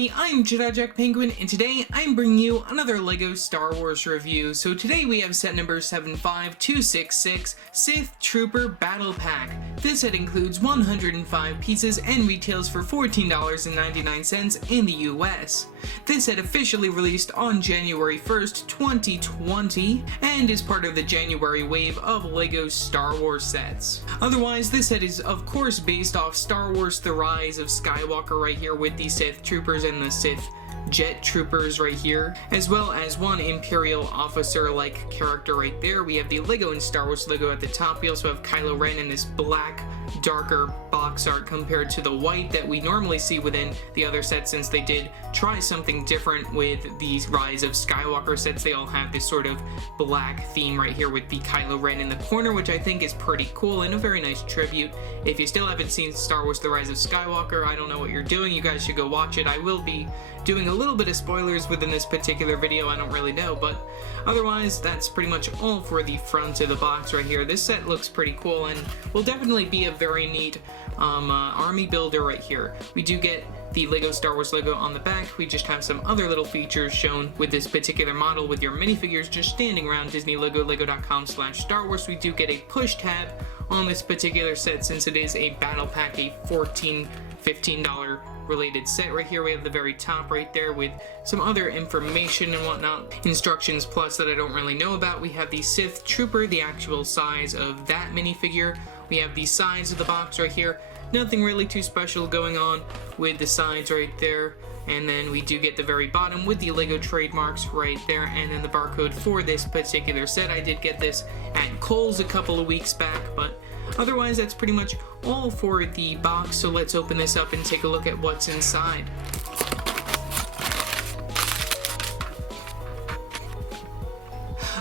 everybody, I'm Jedi Jack Penguin, and today I'm bringing you another LEGO Star Wars review. So today we have set number 75266, Sith Trooper Battle Pack. This set includes 105 pieces and retails for $14.99 in the US. This set officially released on January 1st, 2020, and is part of the January wave of LEGO Star Wars sets. Otherwise, this set is of course based off Star Wars The Rise of Skywalker right here with the Sith Troopers and the Sith Jet Troopers right here, as well as one Imperial officer-like character right there. We have the LEGO and Star Wars logo at the top. We also have Kylo Ren in this black, darker box art compared to the white that we normally see within the other sets, since they did try something different with these Rise of Skywalker sets. They all have this sort of black theme right here with the Kylo Ren in the corner, which I think is pretty cool and a very nice tribute. If you still haven't seen Star Wars The Rise of Skywalker, I don't know what you're doing. You guys should go watch it. I will be doing a little bit of spoilers within this particular video, I don't really know, but otherwise that's pretty much all for the front of the box right here. This set looks pretty cool and will definitely be a very neat army builder right here. We do get the LEGO Star Wars logo on the back. We just have some other little features shown with this particular model with your minifigures just standing around Disney logo, lego.com/Star Wars. We do get a push tab on this particular set since it is a battle pack, a $15 related set. Right here we have the very top right there with some other information and whatnot, instructions plus that I don't really know about. We have the Sith Trooper, the actual size of that minifigure. We have the sides of the box right here. Nothing really too special going on with the sides right there. And then we do get the very bottom with the LEGO trademarks right there, and then the barcode for this particular set. I did get this at Kohl's a couple of weeks back, but otherwise that's pretty much all for the box. So let's open this up and take a look at what's inside.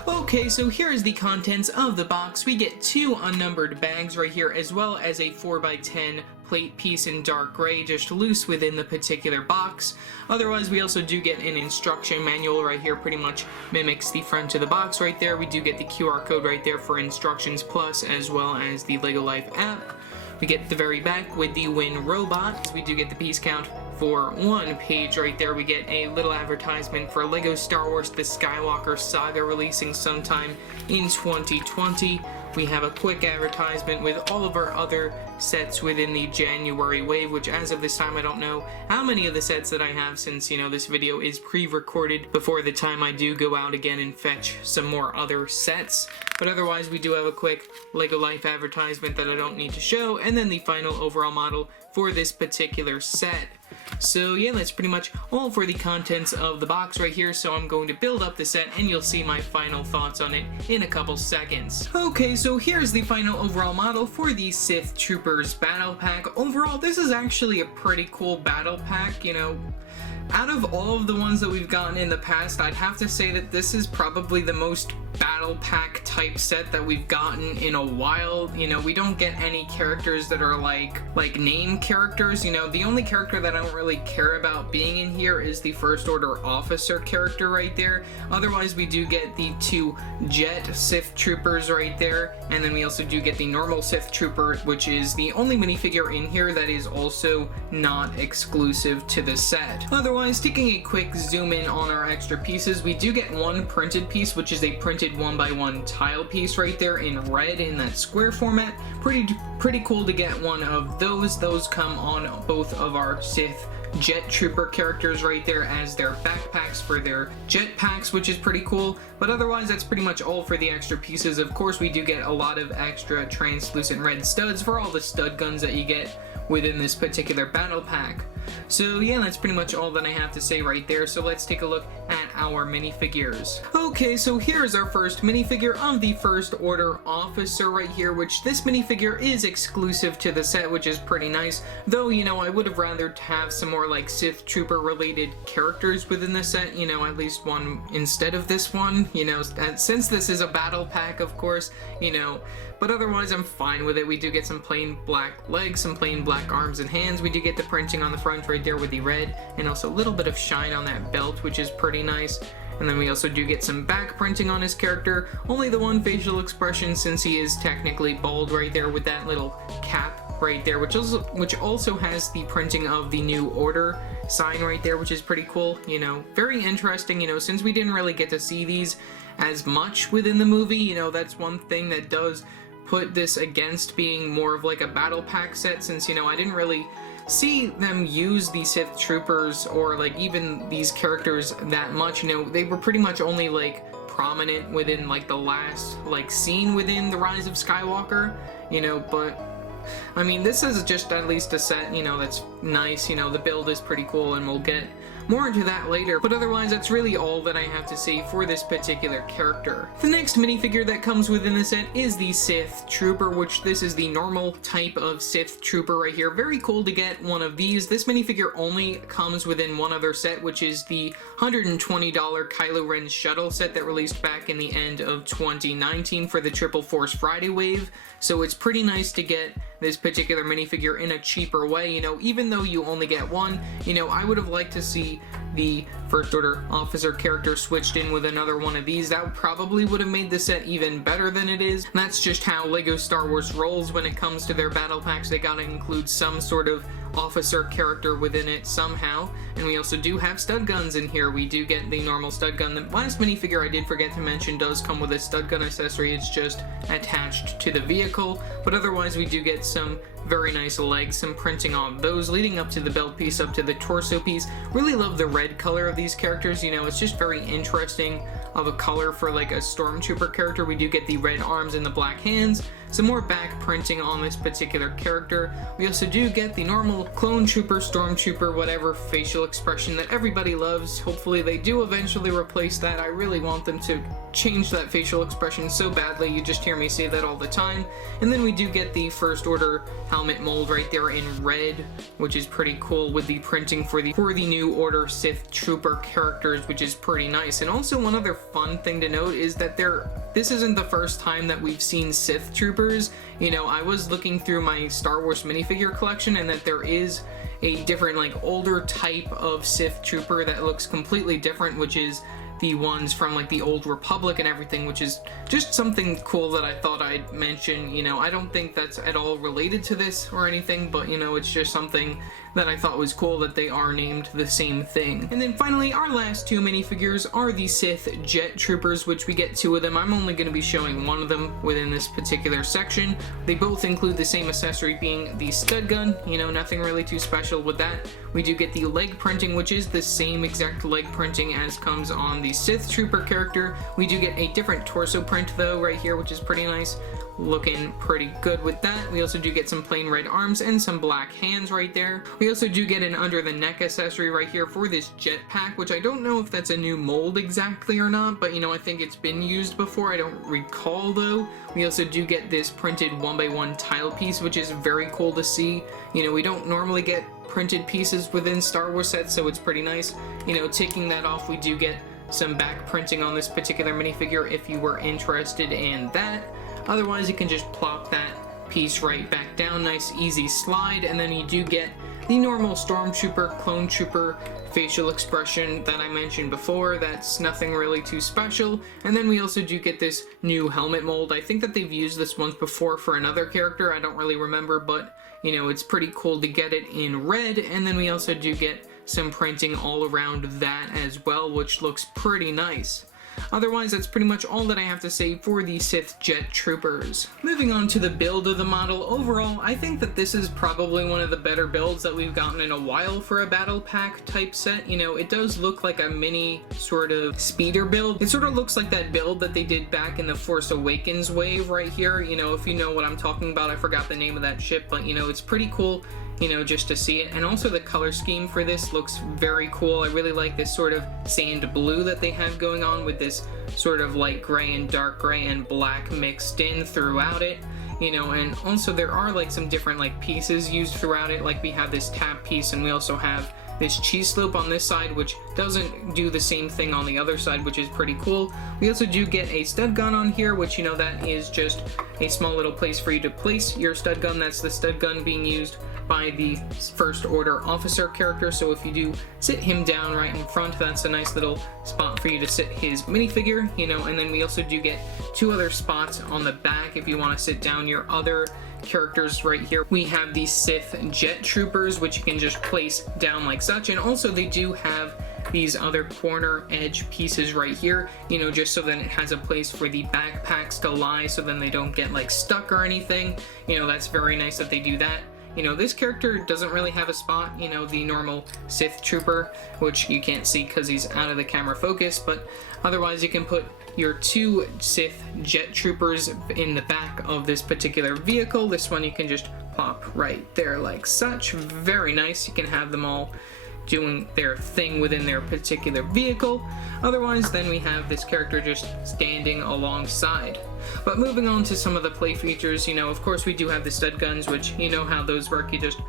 Okay, so here is the contents of the box. We get two unnumbered bags right here, as well as a 4x10 plate piece in dark gray, just loose within the particular box. Otherwise, we also do get an instruction manual right here, pretty much mimics the front of the box right there. We do get the QR code right there for instructions plus, as well as the LEGO Life app. We get the very back with the Win robot. We do get the piece count for one page right there. We get a little advertisement for LEGO Star Wars The Skywalker Saga releasing sometime in 2020. We have a quick advertisement with all of our other sets within the January wave, which as of this time I don't know how many of the sets that I have, since, you know, this video is pre-recorded before the time I do go out again and fetch some more other sets. But otherwise we do have a quick LEGO Life advertisement that I don't need to show, and then the final overall model for this particular set. So yeah, that's pretty much all for the contents of the box right here, so I'm going to build up the set and you'll see my final thoughts on it in a couple seconds. Okay, so here's the final overall model for the Sith Troopers Battle Pack. Overall, this is actually a pretty cool battle pack, you know. Out of all of the ones that we've gotten in the past, I'd have to say that this is probably the most battle pack type set that we've gotten in a while. You know, we don't get any characters that are like name characters. You know, the only character that I don't really care about being in here is the First Order officer character right there. Otherwise, we do get the two Jet Sith Troopers right there, and then we also do get the normal Sith Trooper, which is the only minifigure in here that is also not exclusive to the set. Otherwise, taking a quick zoom in on our extra pieces, we do get one printed piece, which is a printed 1x1 tile piece right there in red in that square format. Pretty cool to get one of those. Those come on both of our Sith Jet Trooper characters right there as their backpacks for their jet packs, which is pretty cool. But otherwise, that's pretty much all for the extra pieces. Of course, we do get a lot of extra translucent red studs for all the stud guns that you get within this particular battle pack. So yeah, that's pretty much all that I have to say right there. So let's take a look at our minifigures. Okay, so here's our first minifigure of the First Order officer right here, which this minifigure is exclusive to the set, which is pretty nice. Though, you know, I would have rather have some more like Sith Trooper related characters within the set, you know, at least one instead of this one, you know, since this is a battle pack, of course, you know. But otherwise, I'm fine with it. We do get some plain black legs, some plain black arms and hands. We do get the printing on the front right there with the red, and also a little bit of shine on that belt, which is pretty nice. And then we also do get some back printing on his character. Only the one facial expression, since he is technically bald right there with that little cap right there, which also has the printing of the New Order sign right there, which is pretty cool. You know, very interesting, you know, since we didn't really get to see these as much within the movie, you know, that's one thing that does put this against being more of like a battle pack set, since, you know, I didn't really see them use the Sith Troopers or like even these characters that much. You know, they were pretty much only like prominent within like the last like scene within The Rise of Skywalker, you know, but I mean, this is just at least a set, you know, that's nice. You know, the build is pretty cool, and we'll get more into that later, but otherwise that's really all that I have to say for this particular character. The next minifigure that comes within the set is the Sith Trooper, which this is the normal type of Sith Trooper right here. Very cool to get one of these. This minifigure only comes within one other set, which is the $120 Kylo Ren shuttle set that released back in the end of 2019 for the Triple Force Friday wave. So it's pretty nice to get this particular minifigure in a cheaper way. You know, even though you only get one, you know, I would have liked to see the First Order officer character switched in with another one of these. That probably would have made the set even better than it is. And that's just how LEGO Star Wars rolls when it comes to their battle packs. They gotta include some sort of officer character within it somehow. And we also do have stud guns in here. We do get the normal stud gun. The last minifigure I did forget to mention does come with a stud gun accessory. It's just attached to the vehicle, but otherwise we do get some very nice legs, some printing on those leading up to the belt piece, up to the torso piece. Really love the red color of these characters. You know, it's just very interesting of a color for like a stormtrooper character. We do get the red arms and the black hands, some more back printing on this particular character. We also do get the normal clone trooper, stormtrooper, whatever facial expression that everybody loves. Hopefully they do eventually replace that. I really want them to change that facial expression so badly. You just hear me say that all the time. And then we do get the First Order helmet mold right there in red, which is pretty cool, with the printing for the New Order Sith Trooper characters, which is pretty nice. And also one other fun thing to note is that this isn't the first time that we've seen Sith Troopers. You know, I was looking through my Star Wars minifigure collection, and that there is a different, like, older type of Sith Trooper that looks completely different, which is the ones from like the Old Republic and everything, which is just something cool that I thought I'd mention. You know, I don't think that's at all related to this or anything, but you know, it's just something that I thought was cool that they are named the same thing. And then finally, our last two minifigures are the Sith Jet Troopers, which we get two of them. I'm only going to be showing one of them within this particular section. They both include the same accessory, being the stud gun. You know, nothing really too special with that. We do get the leg printing, which is the same exact leg printing as comes on the Sith Trooper character. We do get a different torso print though right here, which is pretty nice. Looking pretty good with that. We also do get some plain red arms and some black hands right there. We also do get an under the neck accessory right here for this jetpack, which I don't know if that's a new mold exactly or not, but you know, I think it's been used before. I don't recall though. We also do get this printed 1x1 tile piece, which is very cool to see. You know, we don't normally get printed pieces within Star Wars sets, so it's pretty nice. You know, taking that off, we do get some back printing on this particular minifigure if you were interested in that. Otherwise, you can just plop that piece right back down. Nice, easy slide. And then you do get the normal Stormtrooper, Clone Trooper facial expression that I mentioned before. That's nothing really too special. And then we also do get this new helmet mold. I think that they've used this once before for another character. I don't really remember, but, you know, it's pretty cool to get it in red. And then we also do get some printing all around that as well, which looks pretty nice. Otherwise, that's pretty much all that I have to say for the Sith Jet Troopers. Moving on to the build of the model, overall, I think that this is probably one of the better builds that we've gotten in a while for a battle pack type set. You know, it does look like a mini sort of speeder build. It sort of looks like that build that they did back in the Force Awakens wave right here. You know, if you know what I'm talking about, I forgot the name of that ship, but you know, it's pretty cool, you know, just to see it. And also the color scheme for this looks very cool. I really like this sort of sand blue that they have going on with this sort of light gray and dark gray and black mixed in throughout it. You know, and also there are like some different like pieces used throughout it. Like we have this tab piece, and we also have this cheese slope on this side, which doesn't do the same thing on the other side, which is pretty cool. We also do get a stud gun on here, which, you know, that is just a small little place for you to place your stud gun. That's the stud gun being used by the First Order officer character, so if you do sit him down right in front, that's a nice little spot for you to sit his minifigure, you know, and then we also do get 2 other spots on the back if you want to sit down your other characters right here. We have the Sith Jet Troopers, which you can just place down like such, and also they do have these other corner edge pieces right here, you know, just so that it has a place for the backpacks to lie, so then they don't get like stuck or anything. You know, that's very nice that they do that. You know, this character doesn't really have a spot, you know, the normal Sith Trooper, which you can't see because he's out of the camera focus, but otherwise you can put your 2 Sith Jet Troopers in the back of this particular vehicle. This one you can just plop right there like such. Very nice. You can have them all doing their thing within their particular vehicle. Otherwise, then we have this character just standing alongside. But moving on to some of the play features, you know, of course we do have the stud guns, which you know how those work. You just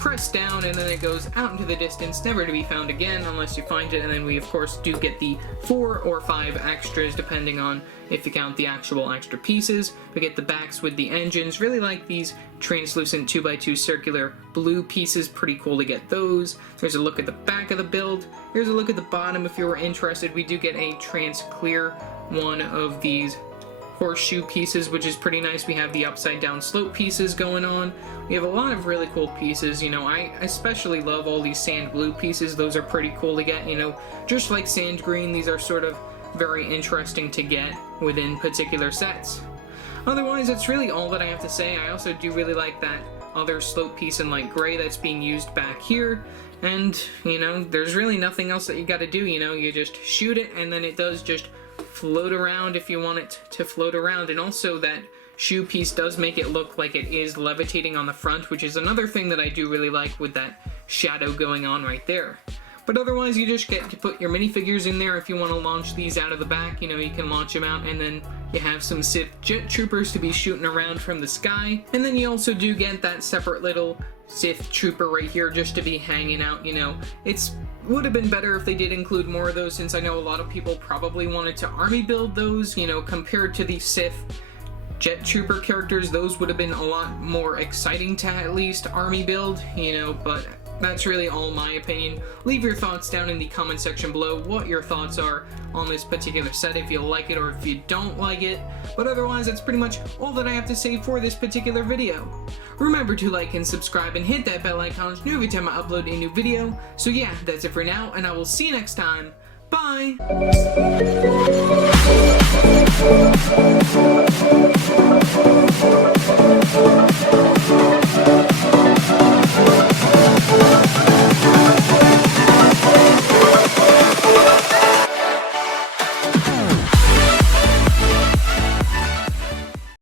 press down and then it goes out into the distance, never to be found again unless you find it. And then we of course do get the 4 or 5 extras depending on if you count the actual extra pieces. We get the backs with the engines. Really like these translucent 2x2 circular blue pieces, pretty cool to get those. There's a look at the back of the build. Here's a look at the bottom if you were interested. We do get a trans clear one of these horseshoe pieces, which is pretty nice. We have the upside down slope pieces going on. We have a lot of really cool pieces. You know, I especially love all these sand blue pieces. Those are pretty cool to get, you know, just like sand green. These are sort of very interesting to get within particular sets. Otherwise, that's really all that I have to say. I also do really like that other slope piece in light gray that's being used back here. And, you know, there's really nothing else that you got to do. You know, you just shoot it and then it does just float around if you want it to float around. And also that shoe piece does make it look like it is levitating on the front, which is another thing that I do really like with that shadow going on right there. But otherwise, you just get to put your minifigures in there if you want to launch these out of the back. You know, you can launch them out, and then you have some Sith Jet Troopers to be shooting around from the sky. And then you also do get that separate little Sith Trooper right here just to be hanging out. You know, would have been better if they did include more of those, since I know a lot of people probably wanted to army build those. You know, compared to the Sith Jet Trooper characters, those would have been a lot more exciting to at least army build, you know, but that's really all my opinion. Leave your thoughts down in the comment section below, what your thoughts are on this particular set, if you like it or if you don't like it. But otherwise, that's pretty much all that I have to say for this particular video. Remember to like and subscribe and hit that bell icon to know every time I upload a new video. So yeah, that's it for now, and I will see you next time. Bye!